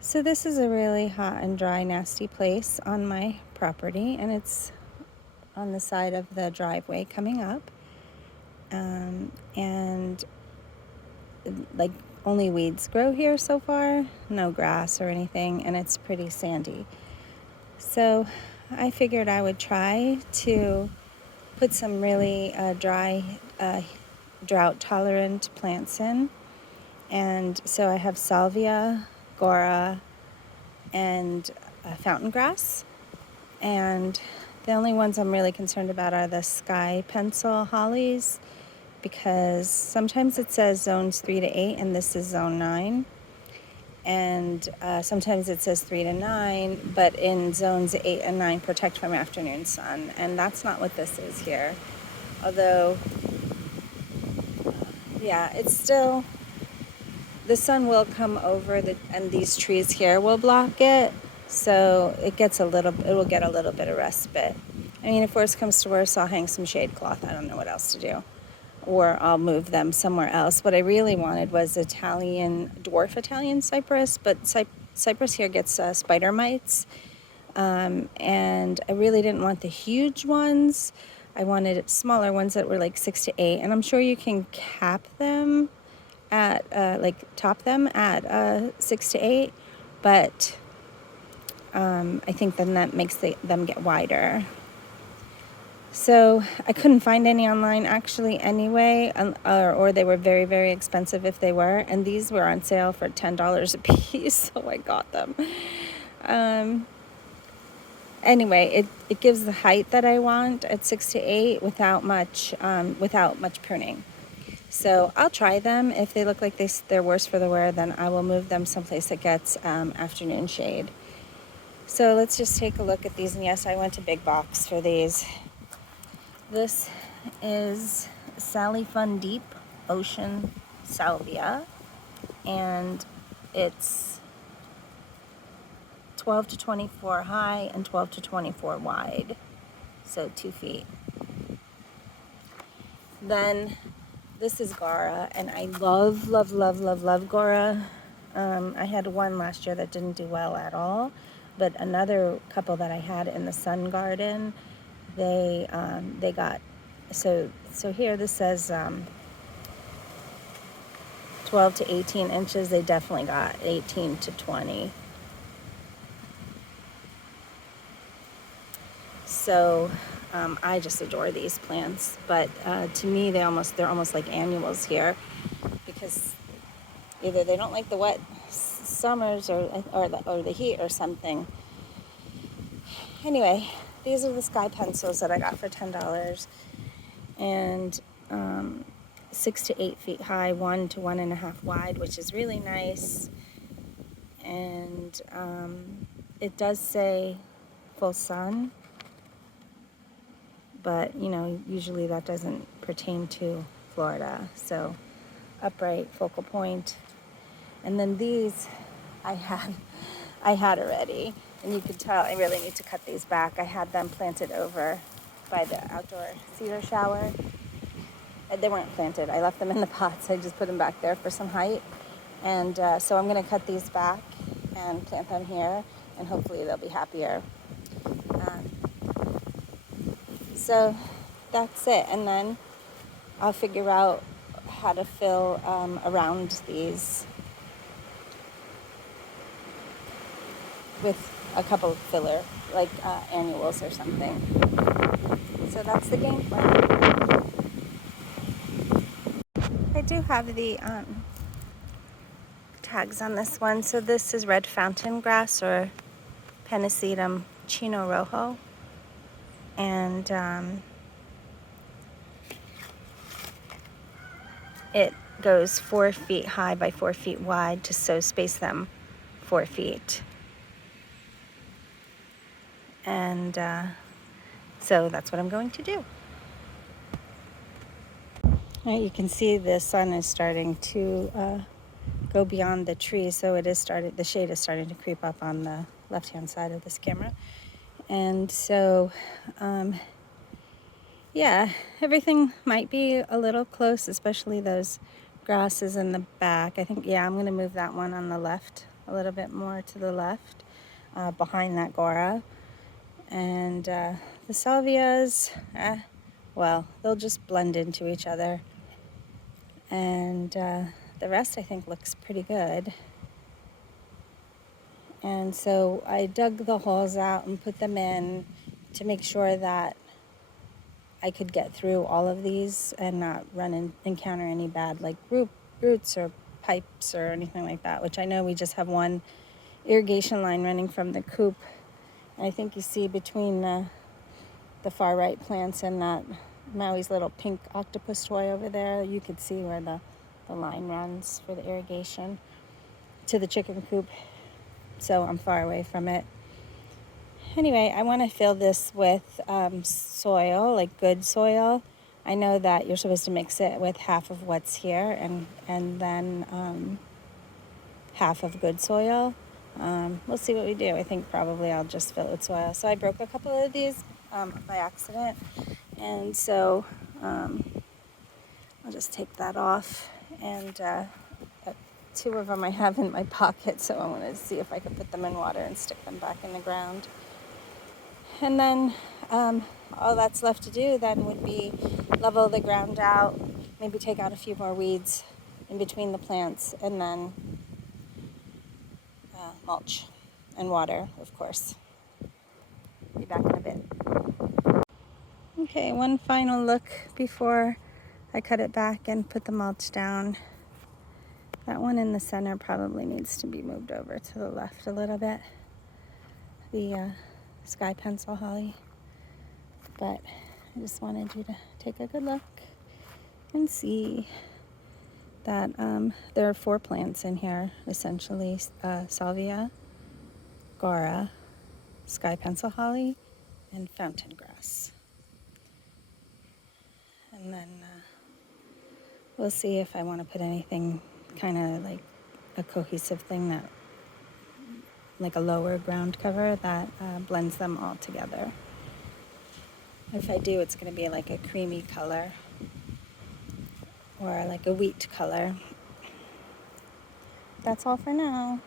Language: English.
So this is a really hot and dry, nasty place on my property, and it's on the side of the driveway coming up. And like only weeds grow here so far, no grass or anything, and it's pretty sandy. So I figured I would try to put some really dry, drought-tolerant plants in. And so I have salvia, gora, and fountain grass. And the only ones I'm really concerned about are the sky pencil hollies, because sometimes it says zones 3 to 8 and this is zone 9. And sometimes it says 3 to 9, but in zones 8 and 9 protect from afternoon sun. And that's not what this is here. Although, yeah, it's still, the sun will come over and these trees here will block it. So it will get a little bit of respite. I mean, if worse comes to worse, I'll hang some shade cloth. I don't know what else to do. Or I'll move them somewhere else. What I really wanted was dwarf Italian cypress, but cypress here gets spider mites. And I really didn't want the huge ones. I wanted smaller ones that were like 6 to 8. And I'm sure you can cap them at, top them at 6 to 8. But I think then that makes them get wider. So I couldn't find any online actually anyway, or they were very, very expensive if they were. And these were on sale for $10 a piece, so I got them. Anyway, it gives the height that I want at 6 to 8 without much pruning. So I'll try them. If they look like they're worse for the wear, then I will move them someplace that gets afternoon shade. So let's just take a look at these. And yes, I went to Big Box for these. This is Sally Fun Deep Ocean Salvia, and it's 12 to 24 high and 12 to 24 wide, so 2 feet. Then this is Gora, and I love, love, love, love, love Gora. I had one last year that didn't do well at all, but another couple that I had in the sun garden, they got, so here this says 12 to 18 inches. They definitely got 18 to 20. So I just adore these plants, but to me they're almost like annuals here, because either they don't like the wet summers or the heat or something. Anyway, these are the sky pencils that I got for $10, and 6 to 8 feet high, 1 to 1.5 wide, which is really nice. And it does say full sun, but usually that doesn't pertain to Florida. So upright, focal point. And then these I had already, and you could tell I really need to cut these back. I had them planted over by the outdoor cedar shower. They weren't planted. I left them in the pots. I just put them back there for some height. And so I'm going to cut these back and plant them here, and hopefully they'll be happier. So that's it. And then I'll figure out how to fill around these with a couple of filler, like annuals or something. So that's the game plan. I do have the tags on this one. So this is red fountain grass, or Pennisetum chino rojo. And it goes 4 feet high by 4 feet wide, to space them 4 feet. And so that's what I'm going to do. You can see the sun is starting to go beyond the trees, so the shade is starting to creep up on the left-hand side of this camera. And so, yeah, everything might be a little close, especially those grasses in the back. I think, yeah, I'm going to move that one on the left a little bit more to the left, behind that Gora. And the salvias, well, they'll just blend into each other. And the rest, I think, looks pretty good. And so I dug the holes out and put them in to make sure that I could get through all of these and not encounter any bad like roots or pipes or anything like that, which I know we just have one irrigation line running from the coop. And I think you see between the far right plants and that Maui's little pink octopus toy over there, you could see where the line runs for the irrigation to the chicken coop. So I'm far away from it. Anyway, I want to fill this with soil, like good soil. I know that you're supposed to mix it with half of what's here and then half of good soil. We'll see what we do. I think probably I'll just fill it with soil. So I broke a couple of these by accident. And so I'll just take that off. And two of them I have in my pocket, so I want to see if I can put them in water and stick them back in the ground. And then all that's left to do then would be level the ground out, maybe take out a few more weeds in between the plants, and then mulch and water, of course. Be back in a bit. Okay, one final look before I cut it back and put the mulch down. That one in the center probably needs to be moved over to the left a little bit. The sky pencil holly. But I just wanted you to take a good look and see that there are 4 plants in here, essentially. Salvia, Gora, sky pencil holly, and fountain grass. And then we'll see if I want to put anything kind of like a cohesive thing that, like a lower ground cover that blends them all together. If I do, it's going to be like a creamy color or like a wheat color. That's all for now.